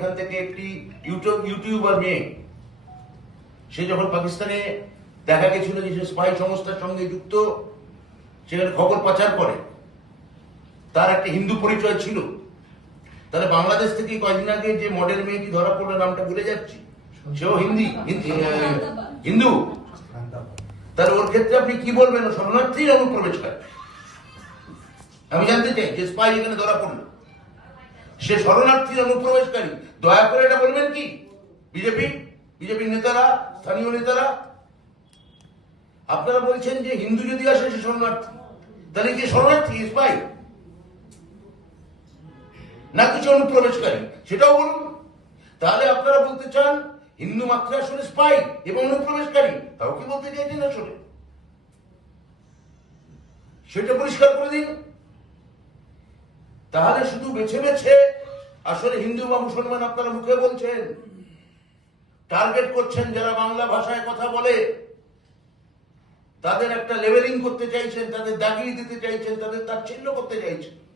এখান থেকে একটি ইউটিউব ইউটিউবার মেয়ে সে যখন পাকিস্তানে দেখা গেছিল যে স্পাই সংস্থার সঙ্গে যুক্ত সেখানে খবর পাচার করে তার একটা হিন্দু পরিচয় ছিল। তাহলে বাংলাদেশ থেকে কয়েকদিন আগে যে মডেল মেয়েটি ধরা পড়ল নামটা ভুলে যাচ্ছি। সেও হিন্দি হিন্দি, তাহলে ওর ক্ষেত্রে আপনি কি বলবেন? ও শরণার্থী অনুপ্রবেশকারী? আমি জানতে চাই যে স্পাই এখানে ধরা পড়ল। সে শরণার্থী অনুপ্রবেশকারী দয়া করে এটা বলবেন কি? বিজেপি? বিজেপির নেতারা? স্থানীয় নেতারা? আপনারা বলছেন যে হিন্দু যদি আসে সে শরণার্থী। তাহলে কি শরণার্থী স্পাই না কিছু অনুপ্রবেশকারী? সেটাও বলুন। তাহলে আপনারা বলতে চান, হিন্দু মাত্রা আসলে স্পাই এবং অনুপ্রবেশকারী? তাও কি বলতে চাইছেন আসলে? সেটা পরিষ্কার করে দিন। তাহলে শুধু বেছে বেছে আসলে হিন্দু বা মুসলমান আপনারা মুখে বলছেন। টার্গেট করছেন যারা বাংলা ভাষায় কথা বলে। তাদের একটা লেভেলিং করতে চাইছেন, তাদের দাগিয়ে দিতে চাইছেন, তাদের তাচ্ছিন্ন করতে চাইছেন।